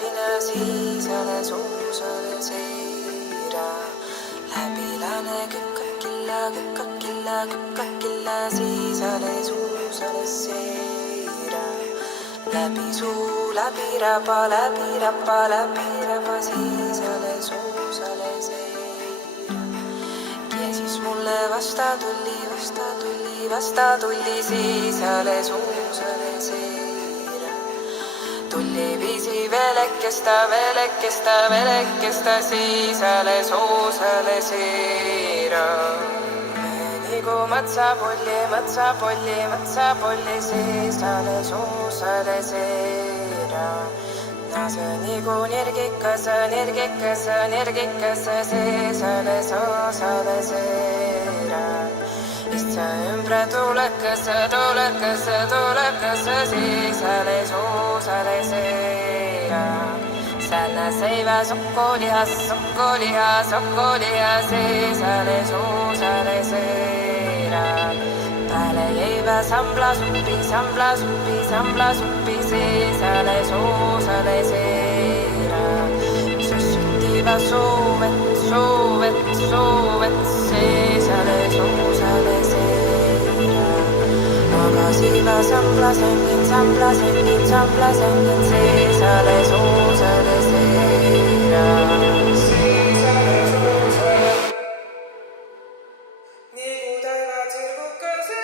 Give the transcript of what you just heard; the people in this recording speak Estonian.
mina siisale suusale seira. Läbi lääne kükkakilla siisale suusale seira. Läbi suu, läbi raba siisale suusale seira. Ja siis mulle vasta tuli siisale suusale seira. Tuli viisi velekesta siisale suusale seira. Nagu matsapolli siisale suusale seira. Nase nagu nirgikas siisale suusale seira. Istsa ümbre tulekas siisale suusale seira. Sällä seivä sokkolihas siisale suusale seira. Päälle jäivä sambla suppi siisale suusale seira. Sössyttivä suuvet siisale suusale seira. Magasiva samblasengin siisale suusale seira. Nagu täna tsirgukese.